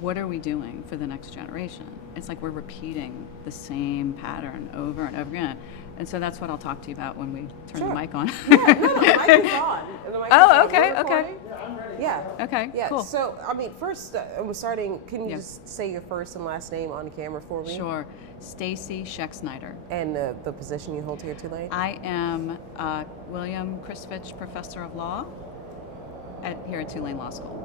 what are we doing for the next generation? It's like we're repeating the same pattern over and over again. And so that's what I'll talk to you about when we turn the mic on. Yeah, no, the mic is on. The mic is on. Okay. Yeah, I'm ready. Yeah. Okay, Yeah. cool. So, I mean, first, we're starting. Can you just say your first and last name on camera for me? Sure. Stacy Seichshnaydre. And the position you hold here at Tulane? I am William Kristovich Professor of Law here at Tulane Law School.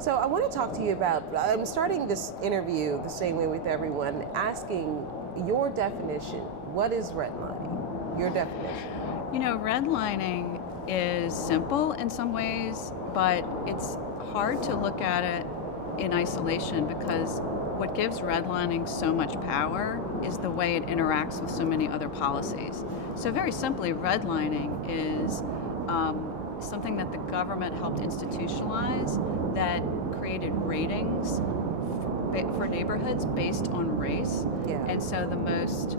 So I want to talk to you about, I'm starting this interview the same way with everyone, asking your definition. What is redlining? Your definition. You know, redlining is simple in some ways, but it's hard to look at it in isolation because what gives redlining so much power is the way it interacts with so many other policies. So very simply, redlining is something that the government helped institutionalize that created ratings for neighborhoods based on race. Yeah. And so the most,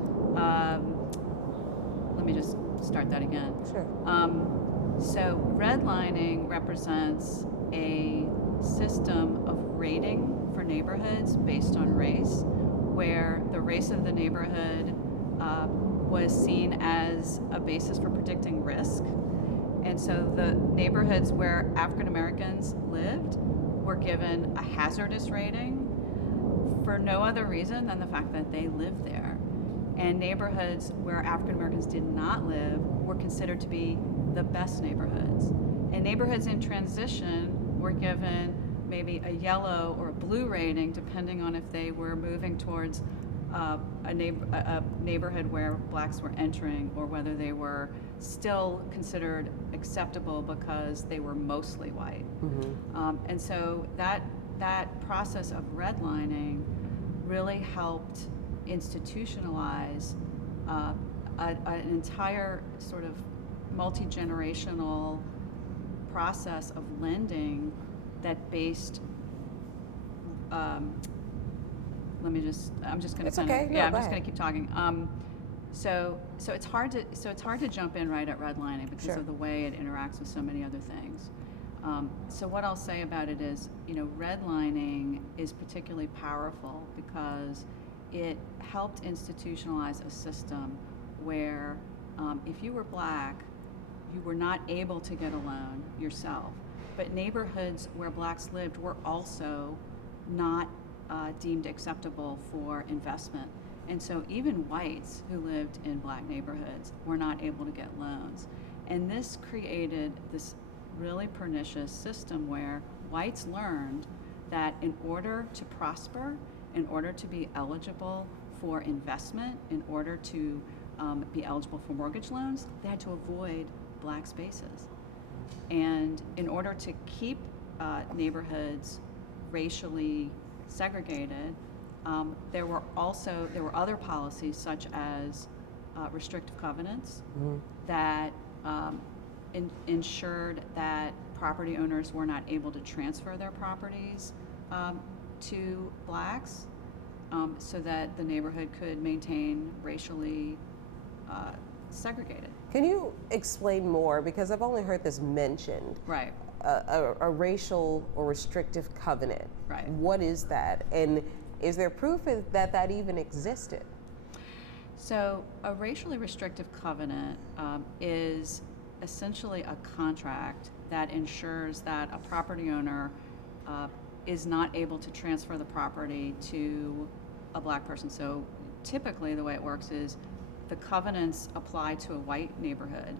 let me just start that again. Sure. So redlining represents a system of rating for neighborhoods based on race, where the race of the neighborhood was seen as a basis for predicting risk. And so the neighborhoods where African Americans lived were given a hazardous rating for no other reason than the fact that they lived there. And neighborhoods where African Americans did not live were considered to be the best neighborhoods. And neighborhoods in transition were given maybe a yellow or a blue rating depending on if they were moving towards a neighborhood where blacks were entering or whether they were still considered acceptable because they were mostly white. Mm-hmm. And so that process of redlining really helped institutionalize an entire sort of multi-generational process of lending that based I'm just going It's to okay. No, I'm go just ahead. going to keep talking. So it's hard to jump in right at redlining because Sure. of the way it interacts with so many other things. So what I'll say about it is, you know, redlining is particularly powerful because it helped institutionalize a system where if you were black, you were not able to get a loan yourself. But neighborhoods where blacks lived were also not deemed acceptable for investment. And so even whites who lived in black neighborhoods were not able to get loans. And this created this really pernicious system where whites learned that in order to prosper, in order to be eligible for investment, in order to be eligible for mortgage loans, they had to avoid black spaces. And in order to keep neighborhoods racially segregated, there were other policies such as restrictive covenants that ensured that property owners were not able to transfer their properties to blacks so that the neighborhood could maintain racially segregated. Can you explain more? Because I've only heard this mentioned. Right. A racial or restrictive covenant. Right. What is that? And is there proof that that even existed? So a racially restrictive covenant is essentially a contract that ensures that a property owner is not able to transfer the property to a black person. So typically the way it works is the covenants apply to a white neighborhood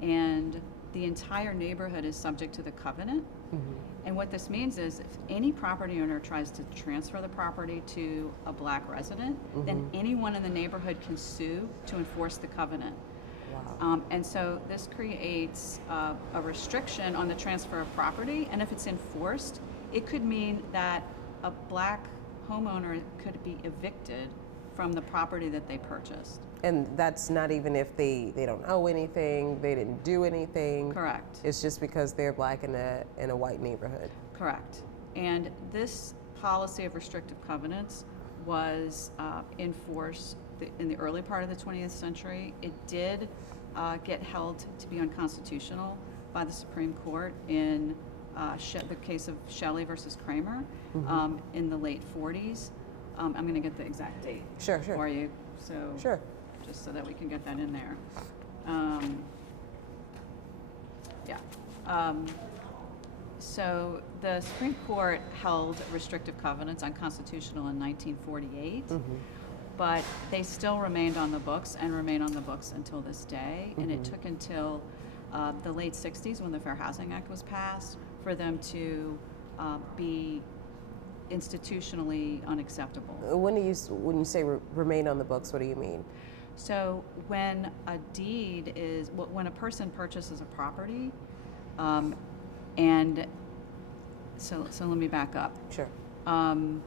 and the entire neighborhood is subject to the covenant. Mm-hmm. And what this means is if any property owner tries to transfer the property to a black resident, mm-hmm. then anyone in the neighborhood can sue to enforce the covenant. Wow. And so this creates a restriction on the transfer of property, and if it's enforced, it could mean that a black homeowner could be evicted from the property that they purchased. And that's not even if they don't owe anything, they didn't do anything. Correct. It's just because they're black in a white neighborhood. Correct. And this policy of restrictive covenants was enforced in the early part of the 20th century. It did get held to be unconstitutional by the Supreme Court in the case of Shelley versus Kramer in the late 40s. I'm going to get the exact date Sure. for you, so Sure. just so that we can get that in there. So the Supreme Court held restrictive covenants unconstitutional in 1948, but they still remained on the books and remain on the books until this day. And it took until the late 60s, when the Fair Housing Act was passed, for them to be institutionally unacceptable. When you say remain on the books, what do you mean? So when a deed is, when a person purchases a property, and so let me back up. Sure. And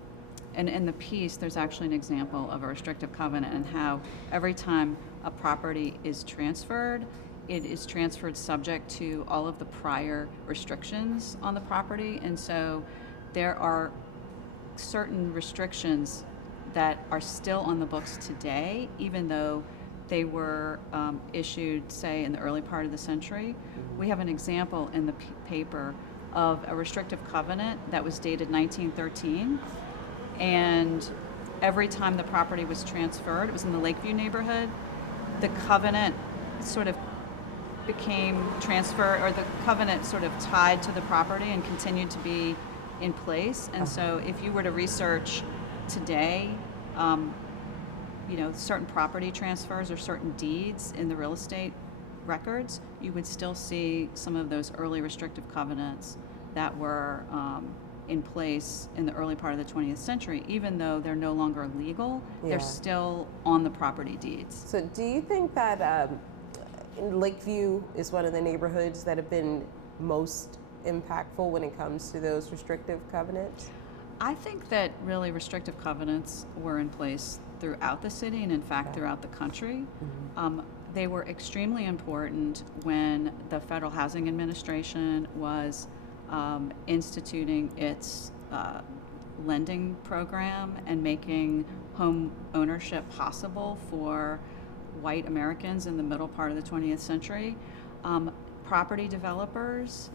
in the piece, there's actually an example of a restrictive covenant and how every time a property is transferred, it is transferred subject to all of the prior restrictions on the property. And so there are certain restrictions that are still on the books today, even though they were issued, say, in the early part of the century. We have an example in the paper of a restrictive covenant that was dated 1913, and every time the property was transferred, it was in the Lakeview neighborhood, the covenant sort of became transferred, or the covenant sort of tied to the property and continued to be in place. And so if you were to research today, certain property transfers or certain deeds in the real estate records, you would still see some of those early restrictive covenants that were in place in the early part of the 20th century. Even though they're no longer legal, they're still on the property deeds. So do you think that Lakeview is one of the neighborhoods that have been most impactful when it comes to those restrictive covenants? I think that really restrictive covenants were in place throughout the city and in fact throughout the country. They were extremely important when the Federal Housing Administration was instituting its lending program and making home ownership possible for white Americans in the middle part of the 20th century. Property developers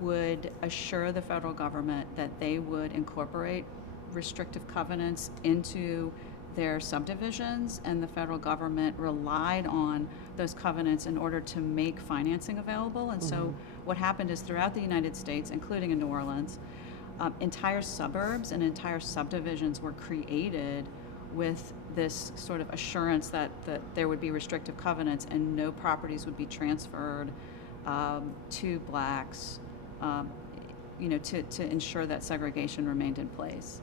would assure the federal government that they would incorporate restrictive covenants into their subdivisions, and the federal government relied on those covenants in order to make financing available. And so what happened is, throughout the United States, including in New Orleans, entire suburbs and entire subdivisions were created with this sort of assurance that there would be restrictive covenants and no properties would be transferred to blacks, to ensure that segregation remained in place.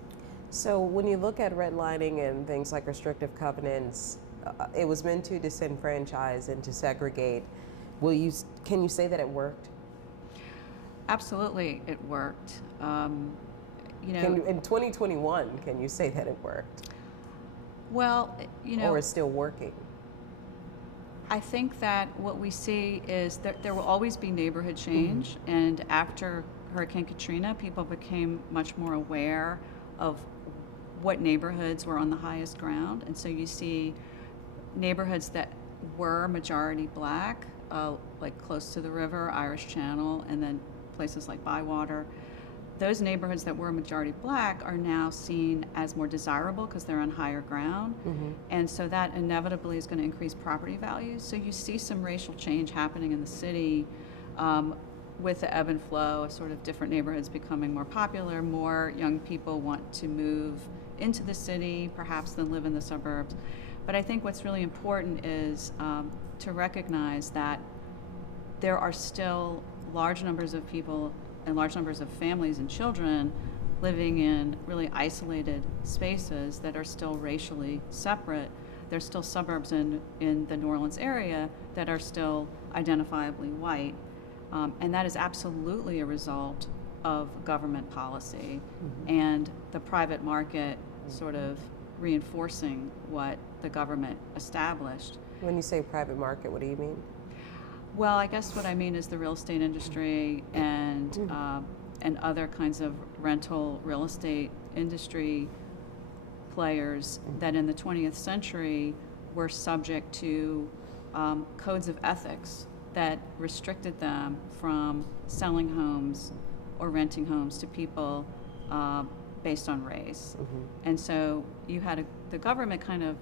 So when you look at redlining and things like restrictive covenants, it was meant to disenfranchise and to segregate. Can you say that it worked? Absolutely, it worked. In 2021, can you say that it worked? Well, or it's still working? I think that what we see is that there will always be neighborhood change, and after Hurricane Katrina, people became much more aware of what neighborhoods were on the highest ground. And so you see neighborhoods that were majority black, like close to the river, Irish Channel, and then places like Bywater. Those neighborhoods that were majority black are now seen as more desirable because they're on higher ground. And so that inevitably is going to increase property values. So you see some racial change happening in the city with the ebb and flow of sort of different neighborhoods becoming more popular. More young people want to move into the city, perhaps, than live in the suburbs. But I think what's really important is to recognize that there are still large numbers of people and large numbers of families and children living in really isolated spaces that are still racially separate. There's still suburbs in the New Orleans area that are still identifiably white. And that is absolutely a result of government policy and the private market sort of reinforcing what the government established. When you say private market, what do you mean? Well, I guess what I mean is the real estate industry and other kinds of rental real estate industry players that in the 20th century were subject to codes of ethics that restricted them from selling homes or renting homes to people based on race. And so you had the government kind of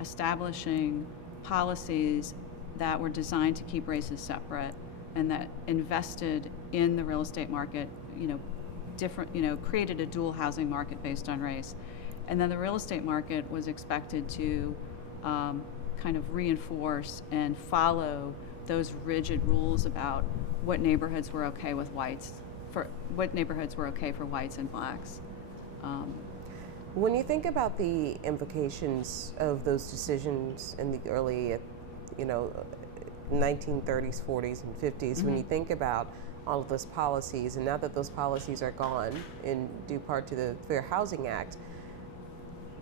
establishing policies that were designed to keep races separate and that invested in the real estate market, created a dual housing market based on race. And then the real estate market was expected to kind of reinforce and follow those rigid rules about what neighborhoods were okay with whites, for what neighborhoods were okay for whites and blacks. When you think about the implications of those decisions in the early, 1930s, 40s, and 50s, when you think about all of those policies, and now that those policies are gone in due part to the Fair Housing Act,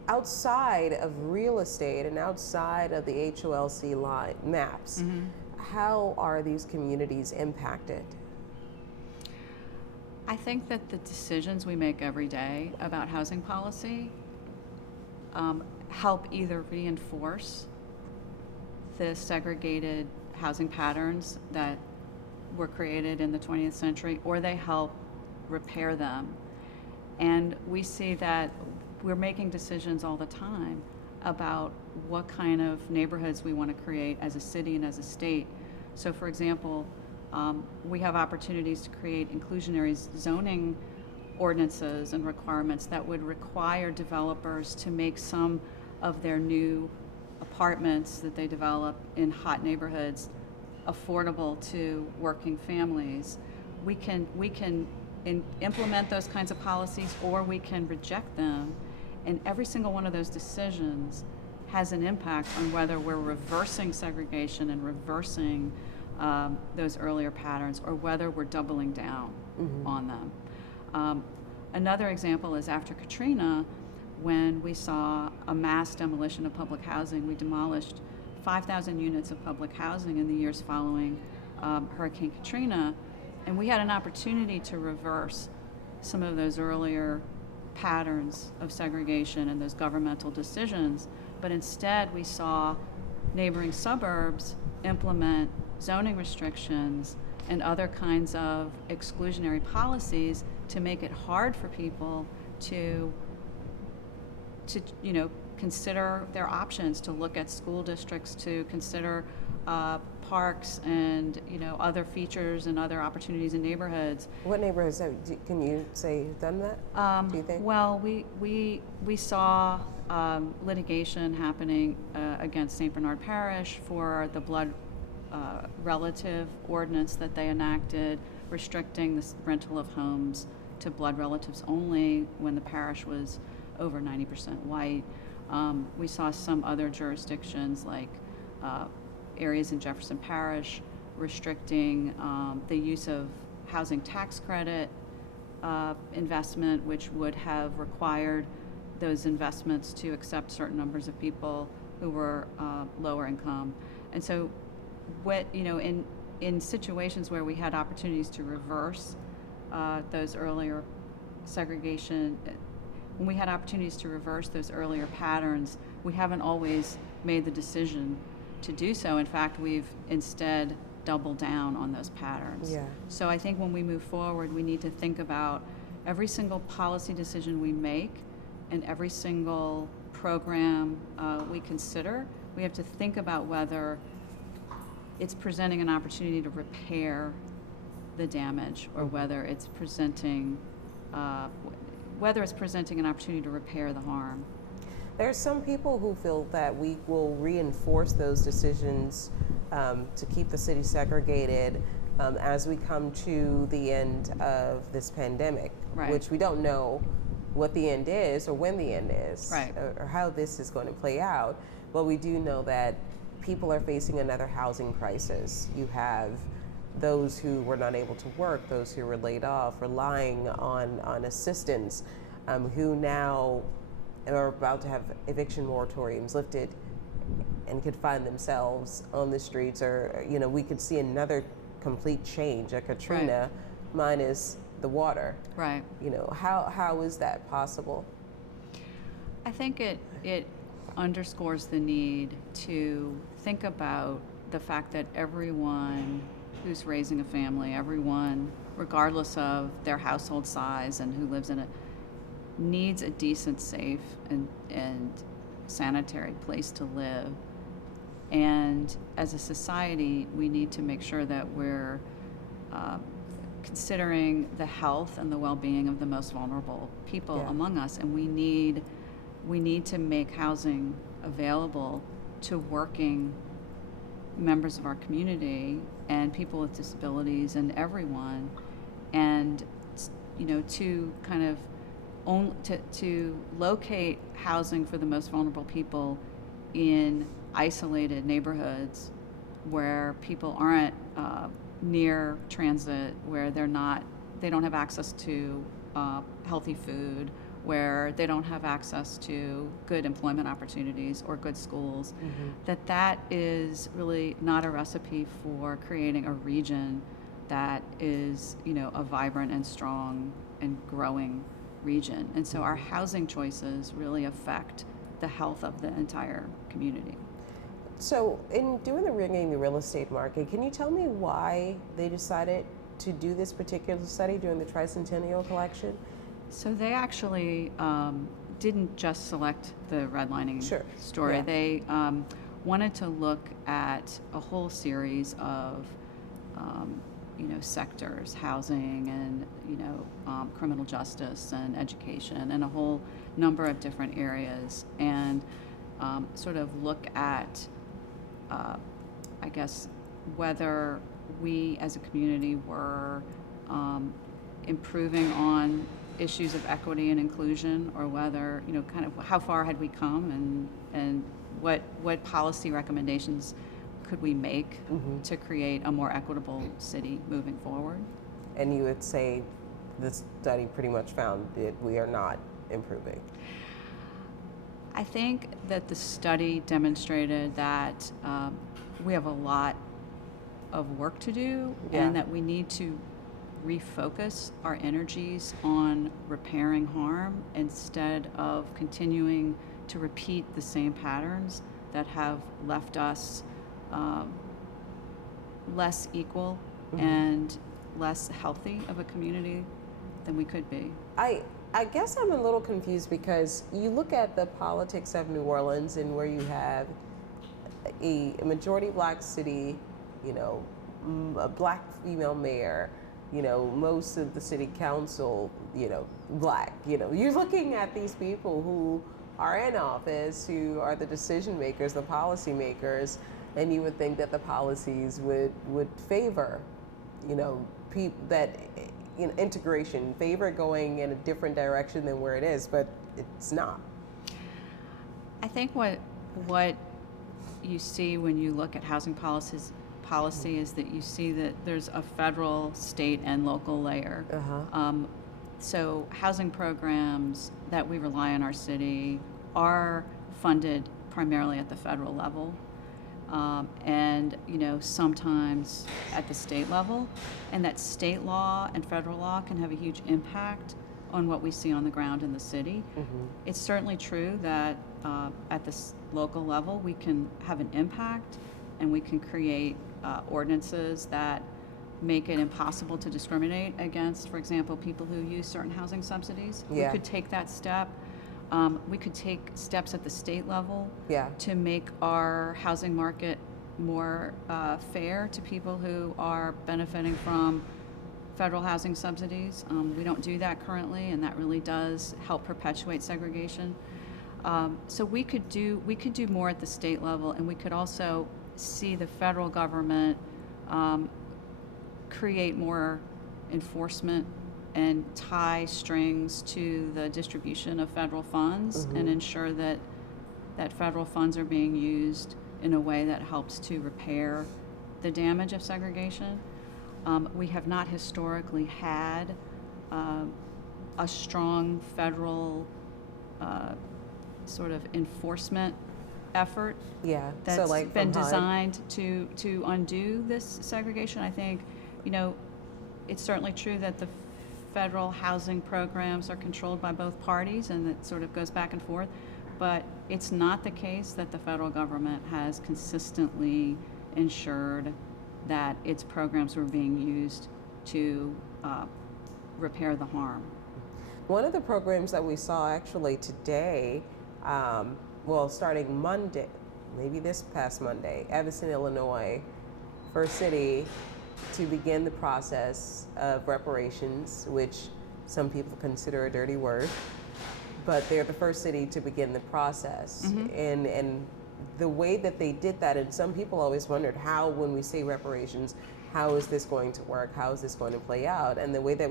outside of real estate and outside of the HOLC line maps, how are these communities impacted? I think that the decisions we make every day about housing policy help either reinforce the segregated housing patterns that were created in the 20th century, or they help repair them. And we see that we're making decisions all the time about what kind of neighborhoods we want to create as a city and as a state. So for example, we have opportunities to create inclusionary zoning ordinances and requirements that would require developers to make some of their new apartments that they develop in hot neighborhoods affordable to working families. We can implement those kinds of policies, or we can reject them, and every single one of those decisions has an impact on whether we're reversing segregation and reversing those earlier patterns, or whether we're doubling down on them. Another example is after Katrina, when we saw a mass demolition of public housing. We demolished 5,000 units of public housing in the years following Hurricane Katrina, and we had an opportunity to reverse some of those earlier patterns of segregation and those governmental decisions, but instead we saw neighboring suburbs implement zoning restrictions and other kinds of exclusionary policies to make it hard for people to consider their options, to look at school districts, to consider parks and other features and other opportunities in neighborhoods. What neighborhoods can you say have done that? Do you think? Well, we saw litigation happening against St. Bernard Parish for the blood relative ordinance that they enacted, restricting the rental of homes to blood relatives only when the parish was over 90% white. We saw some other jurisdictions like areas in Jefferson Parish restricting the use of housing tax credit investment, which would have required those investments to accept certain numbers of people who were lower income. And so in situations where we had opportunities to reverse those earlier segregation, when we had opportunities to reverse those earlier patterns, we haven't always made the decision to do so. In fact, we've instead doubled down on those patterns. Yeah. So I think when we move forward, we need to think about every single policy decision we make and every single program we consider. We have to think about whether it's presenting an opportunity to repair the damage, or whether it's presenting an opportunity to repair the harm. There's some people who feel that we will reinforce those decisions to keep the city segregated as we come to the end of this pandemic, Right. which we don't know what the end is or when the end is, Right. or how this is going to play out. But we do know that people are facing another housing crisis. You have those who were not able to work, those who were laid off, relying on assistance, who now are about to have eviction moratoriums lifted and could find themselves on the streets, or we could see another complete change, a Katrina, minus the water. Right. How is that possible? I think it underscores the need to think about the fact that everyone who's raising a family, everyone regardless of their household size and who lives in it, needs a decent, safe, and sanitary place to live. And as a society, we need to make sure that we're considering the health and the well-being of the most vulnerable people Yeah. among us, and we need to make housing available to working members of our community and people with disabilities and everyone, and to kind of to locate housing for the most vulnerable people in isolated neighborhoods where people aren't near transit, where they don't have access to healthy food, where they don't have access to good employment opportunities or good schools, that is really not a recipe for creating a region that is, a vibrant and strong and growing region. And so our housing choices really affect the health of the entire community. So, in doing the Ringing the Real Estate Market, can you tell me why they decided to do this particular study during the Tricentennial Collection? So they actually didn't just select the redlining story. Yeah. They wanted to look at a whole series of sectors, housing and criminal justice and education, and a whole number of different areas, and sort of look at I guess whether we as a community were improving on issues of equity and inclusion, or whether, kind of how far had we come, and what policy recommendations could we make to create a more equitable city moving forward. And you would say this study pretty much found that we are not improving. I think that the study demonstrated that we have a lot of work to do, and that we need to refocus our energies on repairing harm instead of continuing to repeat the same patterns that have left us less equal and less healthy of a community than we could be. I guess I'm a little confused, because you look at the politics of New Orleans, and where you have a majority black city, a black female mayor, most of the city council, black, you're looking at these people who are in office, who are the decision makers, the policy makers, and you would think that the policies would favor, integration, favor going in a different direction than where it is, but it's not. I think what you see when you look at housing policy is that you see that there's a federal, state, and local layer. So housing programs that we rely on our city are funded primarily at the federal level, and sometimes at the state level, and that state law and federal law can have a huge impact on what we see on the ground in the city. It's certainly true that at the local level we can have an impact, and we can create ordinances that make it impossible to discriminate against, for example, people who use certain housing subsidies. We could take that step. We could take steps at the state level to make our housing market more fair to people who are benefiting from federal housing subsidies. We don't do that currently, and that really does help perpetuate segregation. So we could do more at the state level, and we could also see the federal government create more enforcement and tie strings to the distribution of federal funds, and ensure that federal funds are being used in a way that helps to repair the damage of segregation. We have not historically had a strong federal sort of enforcement effort that's been designed to undo this segregation. I think, it's certainly true that the federal housing programs are controlled by both parties, and it sort of goes back and forth, but it's not the case that the federal government has consistently ensured that its programs were being used to repair the harm. One of the programs that we saw actually today, well, starting Monday, maybe this past Monday, Evanston, Illinois, first city to begin the process of reparations, which some people consider a dirty word, but they're the first city to begin the process. And the way that they did that, and some people always wondered how, when we say reparations, how is this going to work? How is this going to play out? And the way that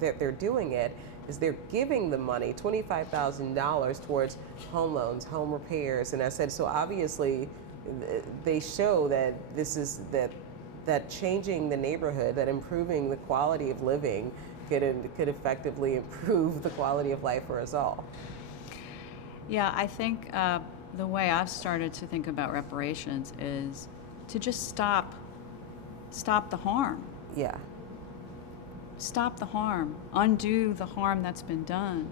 they're doing it is they're giving the money, $25,000 towards home loans, home repairs. And I said, so obviously they show that this is that changing the neighborhood, that improving the quality of living could effectively improve the quality of life for us all. Yeah, I think the way I've started to think about reparations is to just stop the harm. Yeah. Stop the harm, undo the harm that's been done.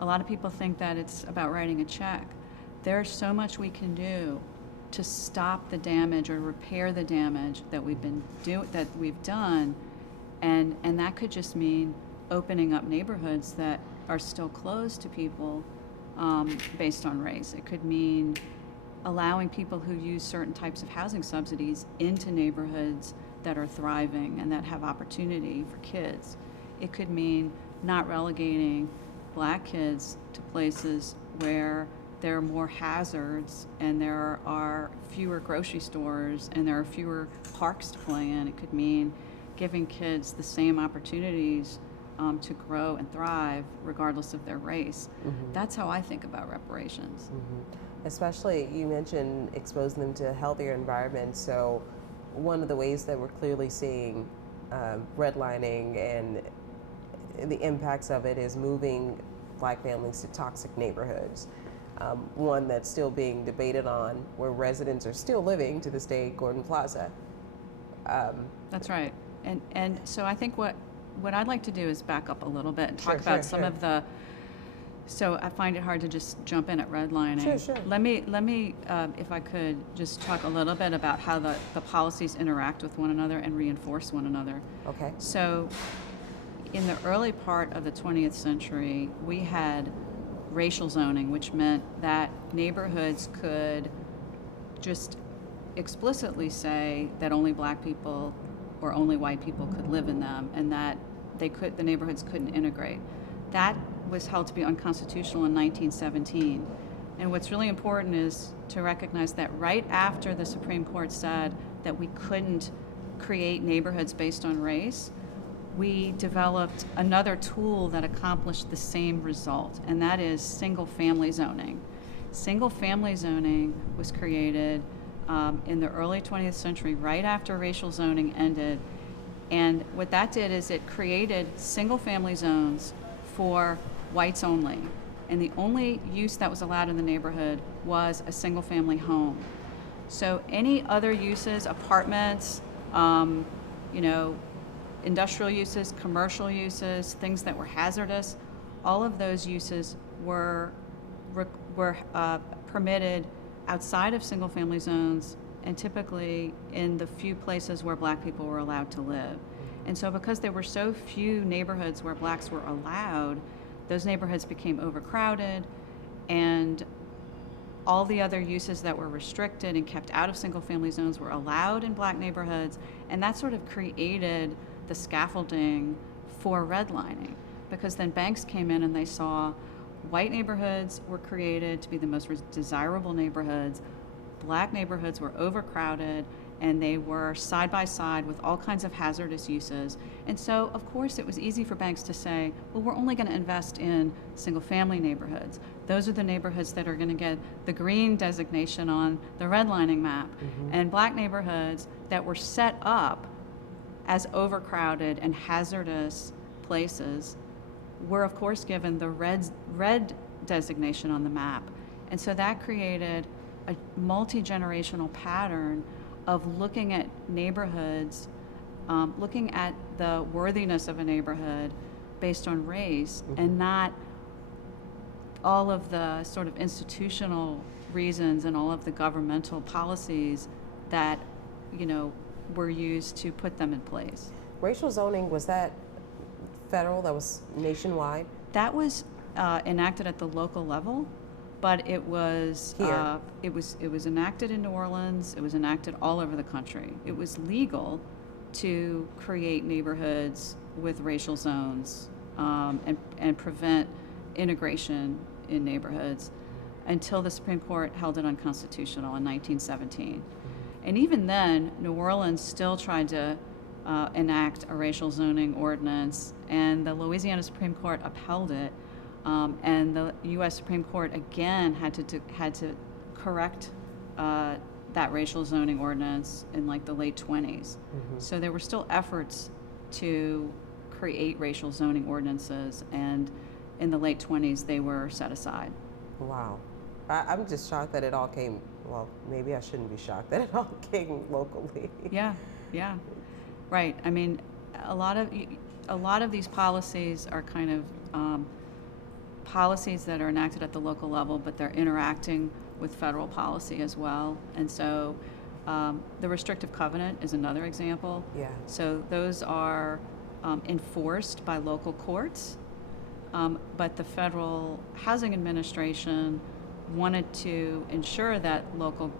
A lot of people think that it's about writing a check. There's so much we can do to stop the damage or repair the damage that we've done, and that could just mean opening up neighborhoods that are still closed to people based on race. It could mean allowing people who use certain types of housing subsidies into neighborhoods that are thriving and that have opportunity for kids. It could mean not relegating black kids to places where there are more hazards and there are fewer grocery stores and there are fewer parks to play in. It could mean giving kids the same opportunities to grow and thrive regardless of their race. That's how I think about reparations. Especially, you mentioned exposing them to healthier environments. So one of the ways that we're clearly seeing redlining and the impacts of it is moving black families to toxic neighborhoods. One that's still being debated on, where residents are still living to this day, Gordon Plaza. That's right. And so I think what I'd like to do is back up a little bit and talk about some of the, so I find it hard to just jump in at redlining. Sure. Let me if I could, just talk a little bit about how the policies interact with one another and reinforce one another. Okay. So in the early part of the 20th century, we had racial zoning, which meant that neighborhoods could just explicitly say that only black people or only white people could live in them, and that the neighborhoods couldn't integrate. That was held to be unconstitutional in 1917. And what's really important is to recognize that right after the Supreme Court said that we couldn't create neighborhoods based on race, we developed another tool that accomplished the same result, and that is single-family zoning. Single-family zoning was created in the early 20th century, right after racial zoning ended. And what that did is it created single-family zones for whites only. And the only use that was allowed in the neighborhood was a single-family home. So any other uses, apartments, industrial uses, commercial uses, things that were hazardous, all of those uses were permitted outside of single-family zones, and typically in the few places where black people were allowed to live. And so because there were so few neighborhoods where blacks were allowed, those neighborhoods became overcrowded, and all the other uses that were restricted and kept out of single-family zones were allowed in black neighborhoods, and that sort of created the scaffolding for redlining, because then banks came in and they saw white neighborhoods were created to be the most desirable neighborhoods, black neighborhoods were overcrowded, and they were side by side with all kinds of hazardous uses. And so, of course, it was easy for banks to say, well, we're only going to invest in single-family neighborhoods. Those are the neighborhoods that are going to get the green designation on the redlining map. And black neighborhoods that were set up as overcrowded and hazardous places were, of course, given the red designation on the map. And so that created a multi-generational pattern of looking at neighborhoods, looking at the worthiness of a neighborhood based on race, and not all of the sort of institutional reasons and all of the governmental policies that, were used to put them in place. Racial zoning, was that federal? That was nationwide? That was enacted at the local level, but it was Here. it was enacted in New Orleans. It was enacted all over the country. It was legal to create neighborhoods with racial zones and prevent integration in neighborhoods until the Supreme Court held it unconstitutional in 1917. And even then, New Orleans still tried to enact a racial zoning ordinance, and the Louisiana Supreme Court upheld it. And the U.S. Supreme Court again had to correct that racial zoning ordinance in like the late 20s. So there were still efforts to create racial zoning ordinances, and in the late 20s they were set aside. Wow. I'm just shocked that it all came, well, maybe I shouldn't be shocked that it all came locally. Yeah, right. I mean, a lot of these policies are kind of policies that are enacted at the local level, but they're interacting with federal policy as well. And so the restrictive covenant is another example. Yeah. So those are enforced by local courts, but the Federal Housing Administration wanted to ensure that local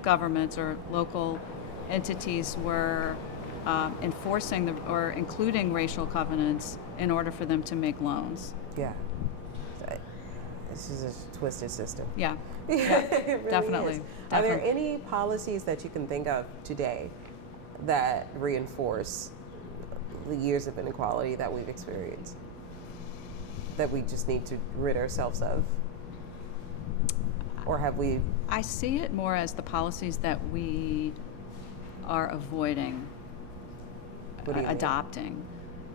governments or local entities were enforcing or including racial covenants in order for them to make loans. Yeah. This is a twisted system. Yeah, It really definitely. is. Are there any policies that you can think of today that reinforce the years of inequality that we've experienced, that we just need to rid ourselves of? Or have we? I see it more as the policies that we are avoiding What do you mean? adopting.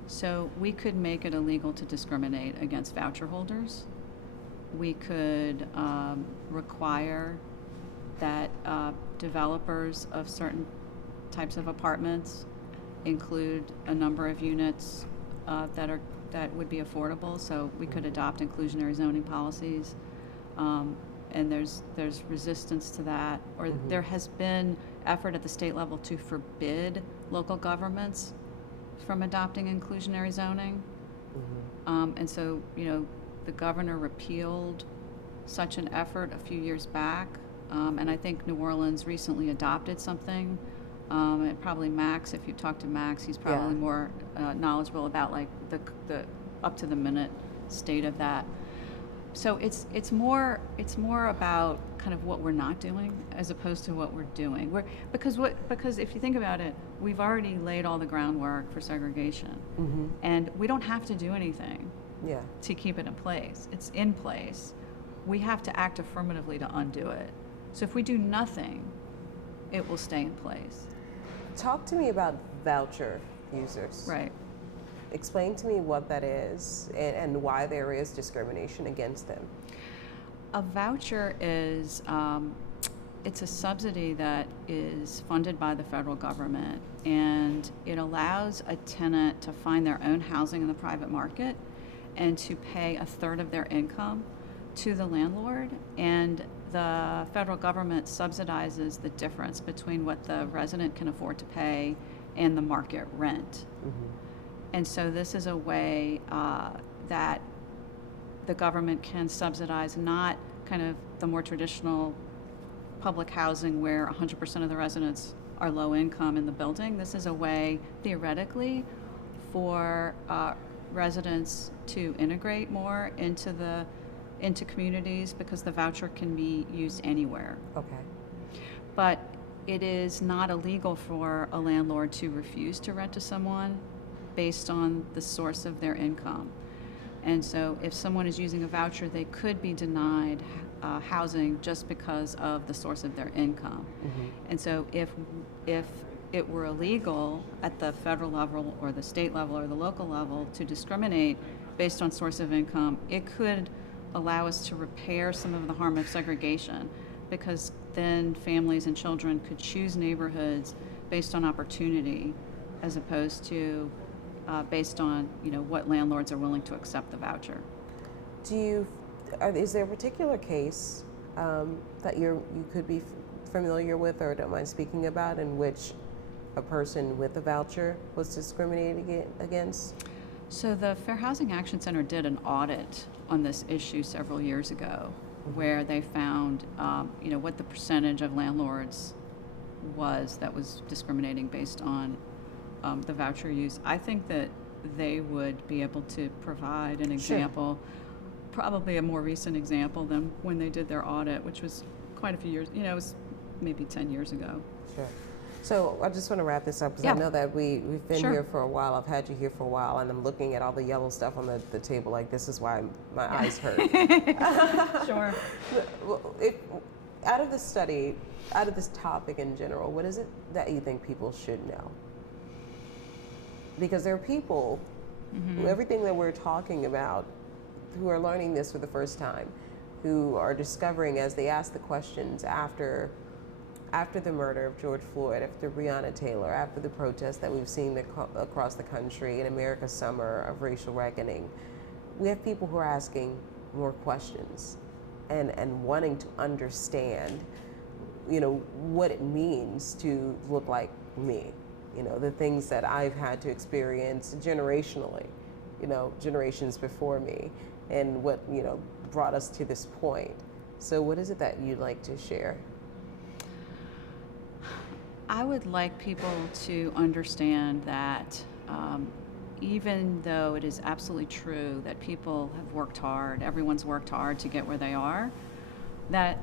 So we could make it illegal to discriminate against voucher holders. We could require that developers of certain types of apartments include a number of units that would be affordable. So we could adopt inclusionary zoning policies. And there's resistance to that, or there has been effort at the state level to forbid local governments from adopting inclusionary zoning. And so, the governor repealed such an effort a few years back, and I think New Orleans recently adopted something. And probably Max, if you talk to Max, he's probably more knowledgeable about like the up to the minute state of that. So it's more about kind of what we're not doing as opposed to what we're doing. Because if you think about it, we've already laid all the groundwork for segregation, and we don't have to do anything to keep it in place. It's in place. We have to act affirmatively to undo it. So if we do nothing, it will stay in place. Talk to me about voucher users. Right. Explain to me what that is and why there is discrimination against them. A voucher is it's a subsidy that is funded by the federal government, and it allows a tenant to find their own housing in the private market and to pay a third of their income to the landlord, and the federal government subsidizes the difference between what the resident can afford to pay and the market rent. And so this is a way that the government can subsidize not kind of the more traditional public housing where 100% of the residents are low income in the building. This is a way, theoretically, for residents to integrate more into communities, because the voucher can be used anywhere. Okay. But it is not illegal for a landlord to refuse to rent to someone based on the source of their income. And so if someone is using a voucher, they could be denied housing just because of the source of their income. And so if it were illegal at the federal level or the state level or the local level to discriminate based on source of income, it could allow us to repair some of the harm of segregation, because then families and children could choose neighborhoods based on opportunity as opposed to based on what landlords are willing to accept the voucher. Is there a particular case that you could be familiar with or don't mind speaking about in which a person with a voucher was discriminated against? So the Fair Housing Action Center did an audit on this issue several years ago, where they found, what the percentage of landlords was that was discriminating based on the voucher use. I think that they would be able to provide an example, probably a more recent example than when they did their audit, which was quite a few years, it was maybe 10 years ago. Sure. So I just want to wrap this up because I know that we've been here for a while. I've had you here for a while, and I'm looking at all the yellow stuff on the table. Like, this is why my eyes hurt. Sure. Out of this study, out of this topic in general, what is it that you think people should know? Because there are people, who, everything that we're talking about, who are learning this for the first time, who are discovering as they ask the questions after the murder of George Floyd, after Breonna Taylor, after the protests that we've seen across the country in America's summer of racial reckoning, we have people who are asking more questions and wanting to understand, what it means to look like me, the things that I've had to experience generationally, generations before me, and what, brought us to this point. So what is it that you'd like to share? I would like people to understand that even though it is absolutely true that people have worked hard, everyone's worked hard to get where they are, that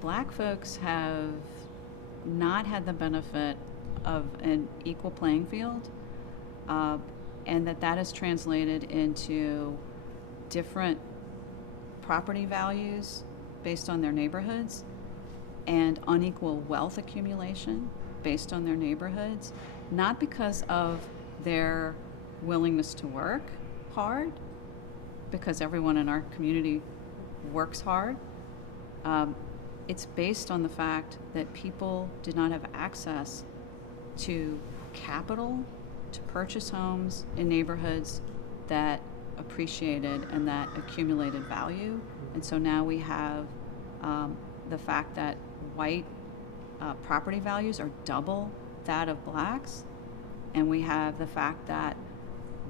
Black folks have not had the benefit of an equal playing field, and that has translated into different property values based on their neighborhoods and unequal wealth accumulation based on their neighborhoods, not because of their willingness to work hard, because everyone in our community works hard. It's based on the fact that people did not have access to capital to purchase homes in neighborhoods that appreciated and that accumulated value. And so now we have the fact that white property values are double that of Blacks, and we have the fact that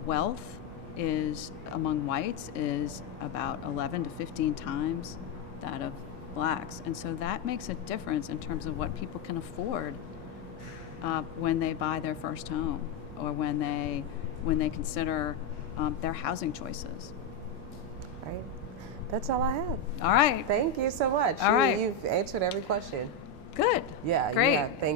wealth is among whites is about 11 to 15 times that of Blacks, and so that makes a difference in terms of what people can afford when they buy their first home, or when they consider their housing choices. Right. That's all I have. All right. Thank you so much. All right. You've answered every question. Good. Yeah. Great. Yeah. Thank